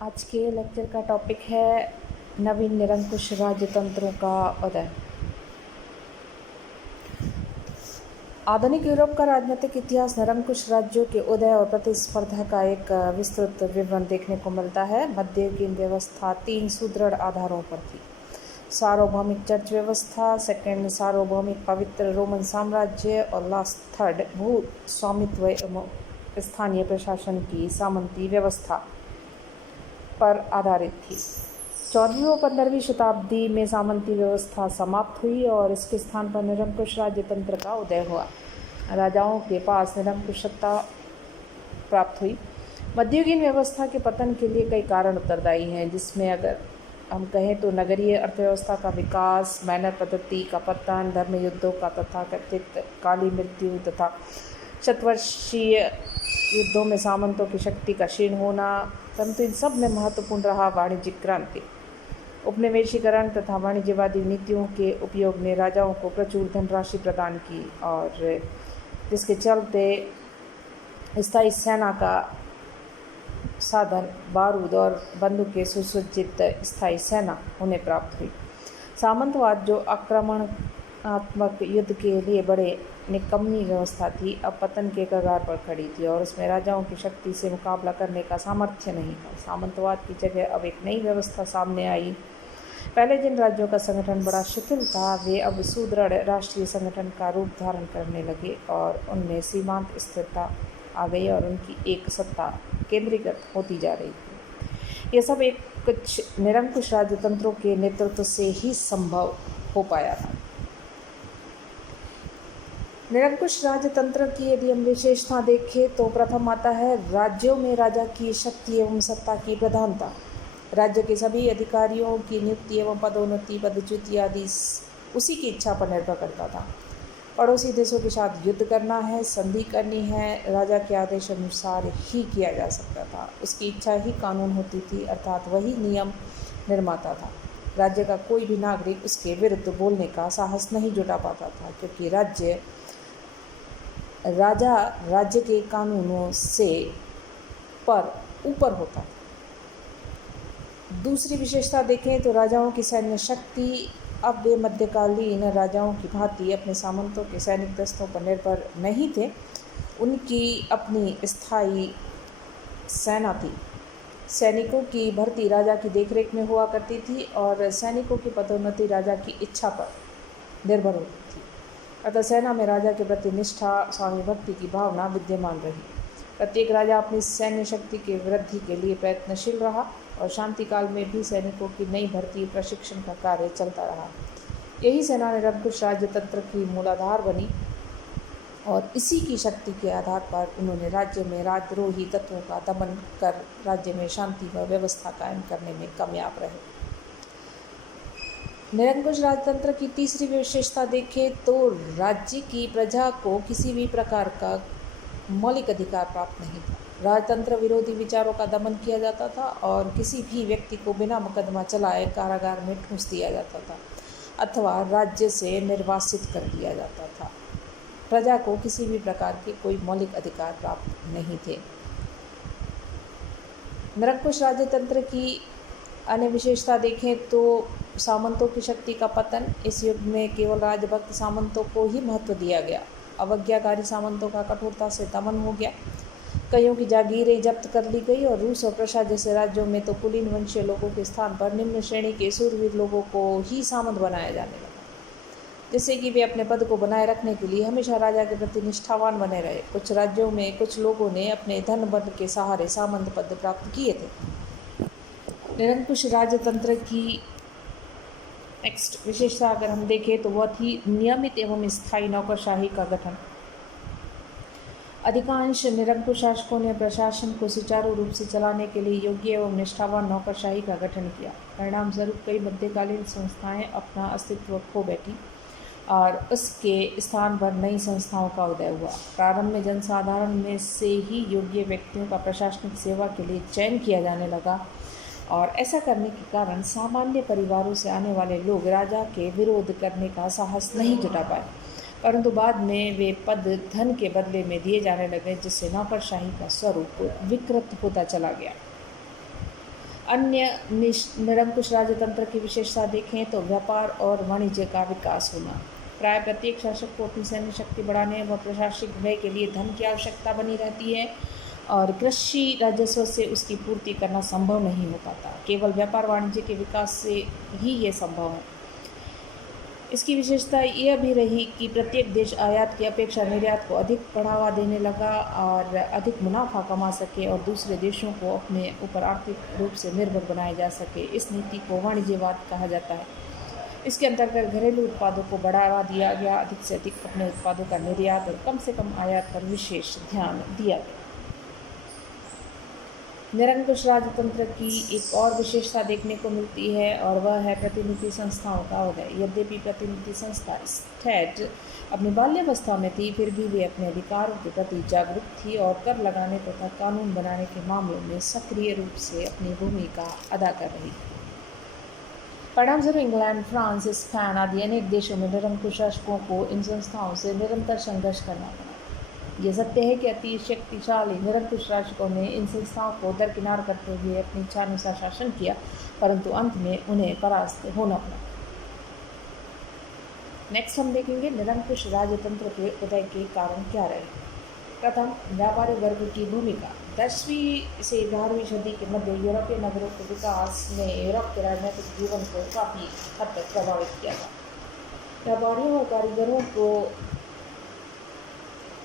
आज के लेक्चर का टॉपिक है नवीन निरंकुश राजतंत्रों का उदय। आधुनिक यूरोप का राजनीतिक इतिहास निरंकुश राज्यों के उदय और प्रतिस्पर्धा का एक विस्तृत विवरण देखने को मिलता है। मध्ययुगीन व्यवस्था 3 सुदृढ़ आधारों पर थी। सार्वभौमिक चर्च व्यवस्था, सेकंड सार्वभौमिक पवित्र रोमन साम्राज्य और लास्ट थर्ड भू स्वामित्व एवं स्थानीय प्रशासन की सामंती व्यवस्था पर आधारित थी। 14वीं और 15वीं शताब्दी में सामंती व्यवस्था समाप्त हुई और इसके स्थान पर निरंकुश राजतंत्र का उदय हुआ। राजाओं के पास निरंकुश सत्ता प्राप्त हुई। मध्ययुगीन व्यवस्था के पतन के लिए कई कारण उत्तरदायी हैं, जिसमें अगर हम कहें तो नगरीय अर्थव्यवस्था का विकास, मैनर पद्धति का पतन, धर्म युद्धों का तथाकथित काली मृत्यु तथा शतवर्षीय युद्धों में सामंतों की शक्ति का क्षीण होना। परंतु इन सब में महत्वपूर्ण रहा वाणिज्यिक क्रांति। उपनिवेशीकरण तथा वाणिज्यवादी नीतियों के उपयोग ने राजाओं को प्रचुर धनराशि प्रदान की और जिसके चलते स्थायी सेना का साधन, बारूद और बंदूकें सुसज्जित स्थायी सेना उन्हें प्राप्त हुई। सामंतवाद, जो आक्रामणात्मक युद्ध के लिए बड़े निकम्मी व्यवस्था थी, अब पतन के कगार पर खड़ी थी और उसमें राजाओं की शक्ति से मुकाबला करने का सामर्थ्य नहीं था। सामंतवाद की जगह अब एक नई व्यवस्था सामने आई। पहले जिन राज्यों का संगठन बड़ा शिथिल था, वे अब सुदृढ़ राष्ट्रीय संगठन का रूप धारण करने लगे और उनमें सीमांत स्थिरता आ गई और उनकी एक सत्ता केंद्रीकृत होती जा रही थी। यह सब एक कुछ निरंकुश राजतंत्रों के नेतृत्व से ही संभव हो पाया था। निरंकुश राजतंत्र की यदि हम विशेषता देखें तो प्रथम आता है राज्यों में राजा की शक्ति एवं सत्ता की प्रधानता। राज्य के सभी अधिकारियों की नियुक्ति एवं पदोन्नति, पदच्युति आदि उसी की इच्छा पर निर्भर करता था। पड़ोसी देशों के साथ युद्ध करना है, संधि करनी है, राजा के आदेश अनुसार ही किया जा सकता था। उसकी इच्छा ही कानून होती थी, अर्थात वही नियम निर्माता था। राज्य का कोई भी नागरिक उसके विरुद्ध बोलने का साहस नहीं जुटा पाता था, क्योंकि राजा राज्य के कानूनों से पर ऊपर होता था। दूसरी विशेषता देखें तो राजाओं की सैन्य शक्ति। अब वे मध्यकालीन राजाओं की भांति अपने सामंतों के सैनिक दस्तों पर निर्भर नहीं थे। उनकी अपनी स्थायी सेना थी। सैनिकों की भर्ती राजा की देखरेख में हुआ करती थी और सैनिकों की पदोन्नति राजा की इच्छा पर निर्भर होती थी। अतः सेना में राजा के प्रति निष्ठा, स्वामी भक्ति की भावना विद्यमान रही। प्रत्येक राजा अपनी सैन्य शक्ति के वृद्धि के लिए प्रयत्नशील रहा और शांति काल में भी सैनिकों की नई भर्ती, प्रशिक्षण का कार्य चलता रहा। यही सेना निरंकुश राजतंत्र की मूलाधार बनी और इसी की शक्ति के आधार पर उन्होंने राज्य में राजद्रोही तत्वों का दमन कर राज्य में शांति व व्यवस्था कायम करने में कामयाब रहे। निरंकुश राजतंत्र की तीसरी विशेषता देखें तो राज्य की प्रजा को किसी भी प्रकार का मौलिक अधिकार प्राप्त नहीं था। राजतंत्र विरोधी विचारों का दमन किया जाता था और किसी भी व्यक्ति को बिना मुकदमा चलाए कारागार में ठूंस दिया जाता था अथवा राज्य से निर्वासित कर दिया जाता था। प्रजा को किसी भी प्रकार के कोई मौलिक अधिकार प्राप्त नहीं थे। निरंकुश राजतंत्र की अन्य विशेषता देखें तो सामंतों की शक्ति का पतन। इस युग में केवल राजभक्त सामंतों को ही महत्व दिया गया। अवज्ञाकारी सामंतों का कठोरता से दमन हो गया। कईयों की जागीरें जब्त कर ली गई और रूस और प्रशा जैसे राज्यों में तो कुलीन वंशीय लोगों के स्थान पर निम्न श्रेणी के सूरवीर लोगों को ही सामंत बनाया जाने लगा, जिससे कि वे अपने पद को बनाए रखने के लिए हमेशा राजा के प्रति निष्ठावान बने रहे। कुछ राज्यों में कुछ लोगों ने अपने धन बल के सहारे सामंत पद प्राप्त किए थे। निरंकुश राजतंत्र की नेक्स्ट विशेषता अगर हम देखें तो वह थी नियमित एवं स्थायी नौकरशाही का गठन। अधिकांश निरंकुश शासकों ने प्रशासन को सुचारू रूप से चलाने के लिए योग्य एवं निष्ठावान नौकरशाही का गठन किया। परिणाम स्वरूप कई मध्यकालीन संस्थाएं अपना अस्तित्व खो बैठी और उसके स्थान पर नई संस्थाओं का उदय हुआ। प्रारंभ में जनसाधारण में से ही योग्य व्यक्तियों का प्रशासनिक सेवा के लिए चयन किया जाने लगा और ऐसा करने के कारण सामान्य परिवारों से आने वाले लोग राजा के विरोध करने का साहस नहीं जुटा पाए, परंतु बाद में वे पद धन के बदले में दिए जाने लगे, जिससे नौकरशाही का स्वरूप विकृत होता चला गया। अन्य निरंकुश राजतंत्र की विशेषता देखें तो व्यापार और वाणिज्य का विकास होना। प्राय प्रत्येक शासक को अपनी सैन्य शक्ति बढ़ाने व प्रशासनिक व्यय के लिए धन की आवश्यकता बनी रहती है और कृषि राजस्व से उसकी पूर्ति करना संभव नहीं हो पाता। केवल व्यापार वाणिज्य के विकास से ही ये संभव है। इसकी विशेषता यह भी रही कि प्रत्येक देश आयात की अपेक्षा निर्यात को अधिक बढ़ावा देने लगा और अधिक मुनाफा कमा सके और दूसरे देशों को अपने ऊपर आर्थिक रूप से निर्भर बनाया जा सके। इस नीति को वाणिज्यवाद कहा जाता है। इसके अंतर्गत घरेलू उत्पादों को बढ़ावा दिया गया, अधिक से अधिक अपने उत्पादों का निर्यात और कम से कम आयात पर विशेष ध्यान दिया गया। निरंकुश राजतंत्र की एक और विशेषता देखने को मिलती है और वह है प्रतिनिधि संस्थाओं का उदय। यद्यपि प्रतिनिधि संस्था स्टेट अपनी बाल्यावस्था में थी, फिर भी वे अपने अधिकारों के प्रति जागरूक थी और कर लगाने तथा कानून बनाने के मामलों में सक्रिय रूप से अपनी भूमिका अदा कर रही थी। परिणामस्वरूप इंग्लैंड, फ्रांस, स्पेन आदि अनेक देशों में निरंकुश शासकों को इन संस्थाओं से निरंतर संघर्ष करना पड़ा। यह सत्य है कि अति शक्तिशाली निरंकुश शासकों ने इन संस्थाओं को दरकिनार करते हुए अपनी इच्छानुसार शासन किया, परंतु अंत में उन्हें परास्त होना पड़ा। नेक्स्ट हम देखेंगे निरंकुश राजतंत्र के उदय के कारण क्या रहे। प्रथम, व्यापारी वर्ग की भूमिका। 10वीं से 11वीं सदी के मध्य यूरोपीय नगरों के विकास ने यूरोप के राजनीतिक जीवन को काफ़ी हद तक प्रभावित किया था। व्यापारियों और कारीगरों को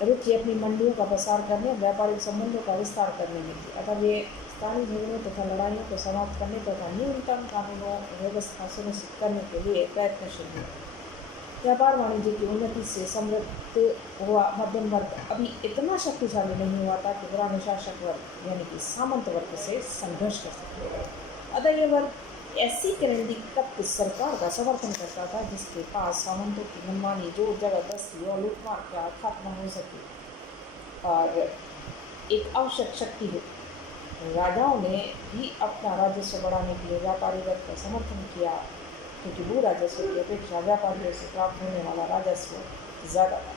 रुचि अपनी मंडियों का प्रसार करने और व्यापारिक संबंधों का विस्तार करने में थी। अतः वे स्थानीय झगड़ों तथा लड़ाइयों को समाप्त करने तथा न्यूनतम कानूनों व्यवस्था सुनिश्चित करने के लिए प्रयत्नशील हुए। व्यापार वाणिज्य की उन्नति से समृद्ध हुआ मध्यम वर्ग अभी इतना शक्तिशाली नहीं हुआ था कि पुराने शासक वर्ग यानी कि सामंत वर्ग से संघर्ष कर सकते। अतः यह वर्ग ऐसी केंद्रीकृत सरकार का समर्थन करता था जिसके पास सामंतों की मनमानी, जोर जबरदस्ती और लूटमार का खात्मा हो सके और एक आवश्यक शक्ति हो। राजाओं ने भी अपना राजस्व बढ़ाने के लिए व्यापारी वर्ग का समर्थन किया, क्योंकि भू राजस्व की अपेक्षा व्यापारियों से प्राप्त होने वाला राजस्व ज़्यादा था।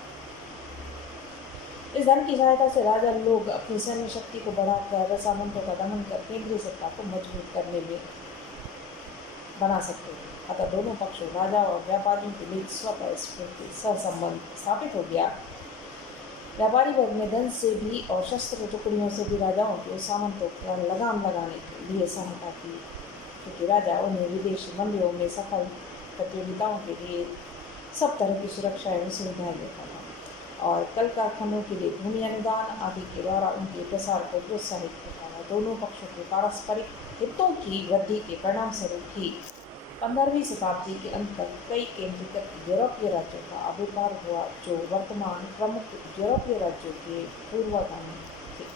इस धन की सहायता से राजा लोग अपनी सैन्य शक्ति को बढ़ाकर सामंतों का दमन कर केंद्रीय सत्ता को मजबूत करने में बना सकते हैं। अतः दोनों पक्षों राजा और व्यापारियों के बीच स्वतः स्फूर्ति सहसंबंध स्थापित हो गया। व्यापारी वर्ग में धन से भी और शस्त्र टुकड़ियों से भी राजाओं के सामंतों पर लगाम लगाने के लिए सहायता की, क्योंकि राजा उन्हें विदेशी मंडियों में सफल प्रतियोगिताओं के लिए सब तरह की सुरक्षा एवं सुविधाएं देता था और कल कारखानों के लिए भूमि अनुदान आदि के द्वारा उनके प्रसार को प्रोत्साहित करता था। दोनों पक्षों के पारस्परिक हितों की वृद्धि के परिणाम स्वरूप ही 15वीं शताब्दी के अंत तक कई केंद्रीकृत यूरोपीय राज्यों का आविर्भाव हुआ, जो वर्तमान प्रमुख यूरोपीय राज्यों के पूर्वगामी थे।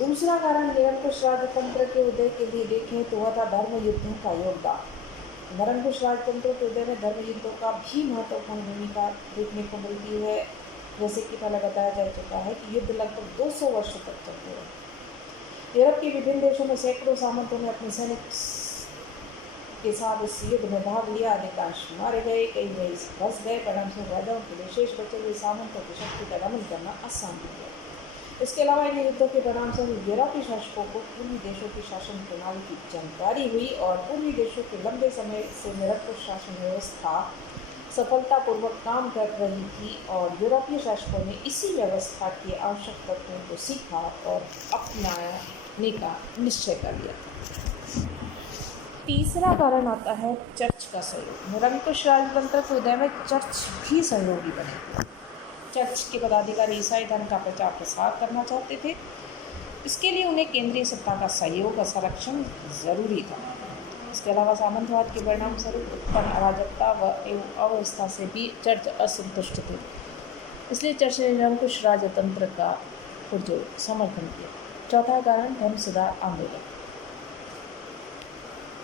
दूसरा कारण निरंकुश राजतंत्र के उदय के लिए देखें तो वह था धर्म युद्धों का योगदान। निरंकुश राजतंत्र के उदय में धर्म युद्धों का भी महत्वपूर्ण भूमिका देखने को मिलती है। जैसे कि पहले बताया जा चुका है कि युद्ध लगभग 200 वर्षों तक चलते रहे। यूरोप के विभिन्न देशों में सैकड़ों सामंतों ने अपने सैनिक के साथ इस युद्ध में भाग लिया। अधिकांश मारे गए, कई में फंस गए। परिणामस्वरूप राजाओं के लिए शेष बचे हुए सामंतों की शक्ति का दमन करना आसान हो गया। इसके अलावा इन युद्धों के परिणामस्वरूप यूरोपीय शासकों को पूर्वी देशों की शासन प्रणाली की जानकारी हुई और पूर्वी देशों के लंबे समय से निरंकुश शासन व्यवस्था सफलतापूर्वक काम कर रही थी और यूरोपीय शासकों ने इसी व्यवस्था के आवश्यक तत्वों को सीखा और अपनाने का निश्चय कर लिया। तीसरा कारण आता है चर्च का सहयोग। निरंकुश राजतंत्र के उदय में चर्च भी सहयोगी बने। चर्च के पदाधिकारी ईसाई धर्म का प्रचार प्रसार करना चाहते थे। इसके लिए उन्हें केंद्रीय सत्ता का सहयोग और संरक्षण जरूरी था। इसके अलावा सामंतवाद के परिणाम स्वरूप उत्पन्न अराजकता व एवं अव्यवस्था से भी चर्च असंतुष्ट थे। इसलिए चर्च ने निरंकुश राजतंत्र का पुरजोर समर्थन किया। चौथा कारण धर्म सुधार आंदोलन।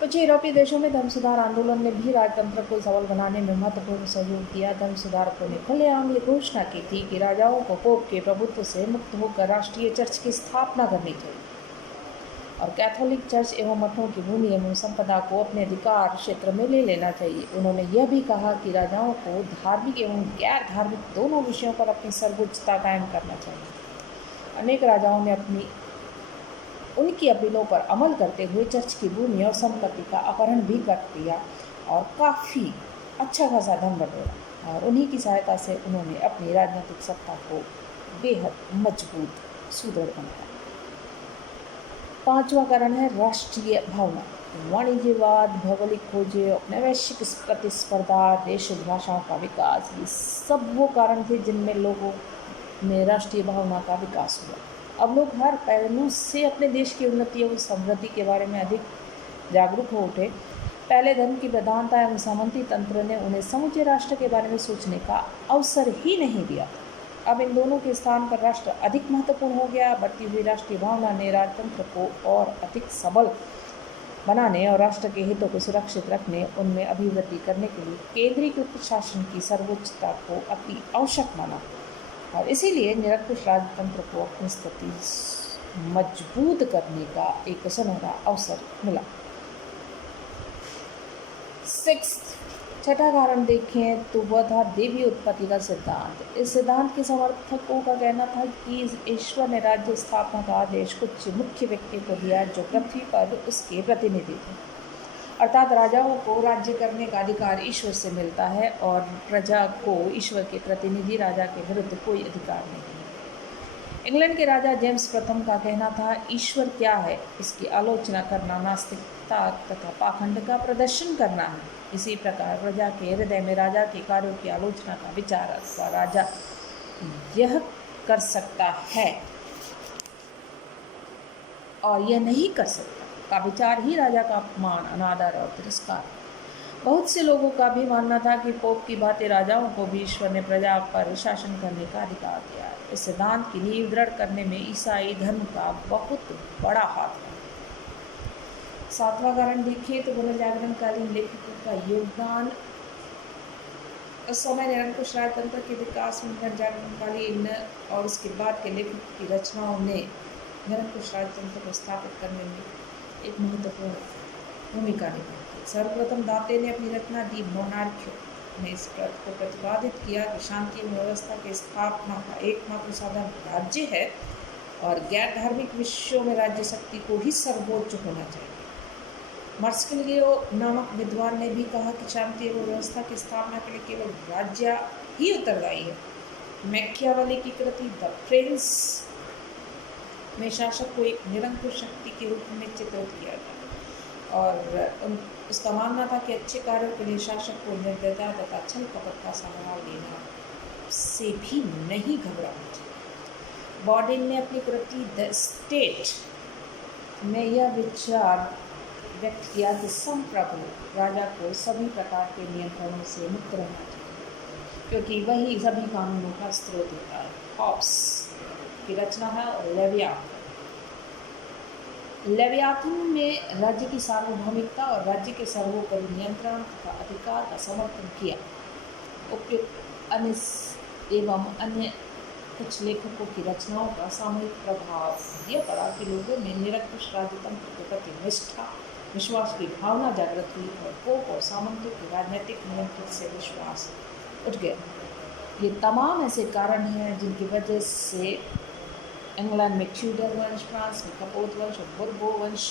कुछ यूरोपीय देशों में धर्म सुधार आंदोलन ने भी राजतंत्र को सबल बनाने में महत्वपूर्ण सहयोग दिया। धर्म सुधारकों ने खुलेआम ये घोषणा की थी कि राजाओं को पोप के प्रभुत्व से मुक्त होकर राष्ट्रीय चर्च की स्थापना करनी चाहिए और कैथोलिक चर्च एवं मठों की भूमि एवं संपदा को अपने अधिकार क्षेत्र में ले लेना चाहिए। उन्होंने यह भी कहा कि राजाओं को धार्मिक एवं गैर धार्मिक दोनों विषयों पर अपनी सर्वोच्चता कायम करना चाहिए। अनेक राजाओं ने अपनी उनकी अपीलों पर अमल करते हुए चर्च की भूमि और संपत्ति का अपहरण भी कर दिया और काफ़ी अच्छा खासा धन बटोरा, और उन्हीं की सहायता से उन्होंने अपनी राजनीतिक सत्ता को बेहद मजबूत सुदृढ़ बनाया। पांचवा कारण है राष्ट्रीय भावना। वाणिज्यवाद, भौगोलिक खोजें, औपनिवेशिक प्रतिस्पर्धा, देश भाषाओं का विकास, ये सब वो कारण थे जिनमें लोगों में राष्ट्रीय भावना का विकास हुआ। अब लोग हर पहलू से अपने देश की उन्नति और समृद्धि के बारे में अधिक जागरूक हो उठे। पहले धर्म की प्रधानता एवं सामंती तंत्र ने उन्हें समूचे राष्ट्र के बारे में सोचने का अवसर ही नहीं दिया। अब इन दोनों के स्थान पर राष्ट्र अधिक महत्वपूर्ण हो गया। बढ़ती हुई राष्ट्रीय भावना ने राजतंत्र को और अधिक सबल बनाने और राष्ट्र के हितों को सुरक्षित रखने, उनमें अभिवृद्धि करने के लिए केंद्रीकृत शासन की सर्वोच्चता को अति आवश्यक माना, और इसीलिए निरंकुश राजतंत्र को अपनी स्थिति मजबूत करने का एक सुनहरा अवसर मिला। छठा कारण देखें तो वह था देवी उत्पत्ति का सिद्धांत। इस सिद्धांत के समर्थकों का कहना था कि ईश्वर ने राज्य स्थापना का आदेश कुछ मुख्य व्यक्तियों को दिया जो पृथ्वी पर उसके प्रतिनिधि थे, अर्थात राजाओं को राज्य करने का अधिकार ईश्वर से मिलता है और प्रजा को ईश्वर के प्रतिनिधि राजा के विरुद्ध कोई अधिकार नहीं है। इंग्लैंड के राजा जेम्स प्रथम का कहना था, ईश्वर क्या है, इसकी आलोचना करना नास्तिकता तथा पाखंड का प्रदर्शन करना है। इसी प्रकार प्रजा के हृदय में राजा के कार्यों की आलोचना का विचार अथवा राजा यह कर सकता है और यह नहीं कर सकता का विचार ही राजा का अपमान, अनादर और तिरस्कार। बहुत से लोगों का भी मानना था कि पोप की भांति राजाओं को भी ईश्वर ने प्रजा पर शासन करने का अधिकार दिया है। इस सिद्धांत की नींव दृढ़ करने में ईसाई धर्म का बहुत बड़ा हाथ है। सातवां कारण देखिए तो पुनर्जागरणकालीन लेखकों का योगदान। उस समय निरंकुश राजतंत्र के विकास में पुनर्जागरणकालीन और उसके बाद के लेखकों की रचनाओं ने निरंकुश राजतंत्र को स्थापित करने में एक महत्वपूर्ण भूमिका निभाई। सर्वप्रथम दाते ने अपनी रचना दी मोनार्कियो में इस को प्रतिपादित किया कि शांति एवं व्यवस्था की स्थापना का एकमात्र साधन राज्य है और गैर धार्मिक विषयों में राज्य शक्ति को ही सर्वोच्च होना चाहिए। मार्सिलियो नामक विद्वान ने भी कहा कि शांति एवं व्यवस्था की स्थापना के लिए केवल राज्य ही उत्तरदायी है। मैकियावेली की कृति द प्रिंस में शासक को एक निरंकुश शक्ति के रूप में चित्रित किया गया और उसका मानना था कि अच्छे कार्यों के लिए शासक को निर्दयता तथा छल कपट का सहारा लेना से भी नहीं घबराना चाहिए। बॉडिन ने अपनी कृति द स्टेट में यह विचार व्यक्त किया कि संप्रभु राजा को सभी प्रकार के नियंत्रणों से मुक्त रहना चाहिए क्योंकि वही सभी कानूनों का स्रोत होता है। हॉब्स की रचना है लेवियाथन में राज्य की सार्वभौमिकता और राज्य के सर्वोपरि नियंत्रण तथा अधिकार का समर्थन किया। उपयुक्त एवं अन्य कुछ लेखकों की रचनाओं का सामूहिक प्रभाव यह पड़ा कि लोगों में निरंकुश राजतंत्र के प्रति निष्ठा विश्वास की भावना जागृत हुई और पोप और सामंतों के राजनीतिक नियंत्रण से विश्वास उठ गया। ये तमाम ऐसे कारण हैं जिनकी वजह से इंग्लैंड में ट्यूडर वंश, फ्रांस में कपोत वंश और बुर्बो वंश,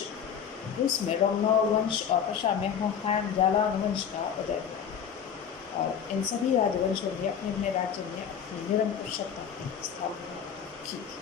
रूस में रोमनोव वंश और प्रशा में होहेन-ज़ालान वंश का उदय हुआ। और इन सभी राजवंशों ने अपने अपने राज्य में अपनी निरंकुश सत्ता की स्थापना की थी।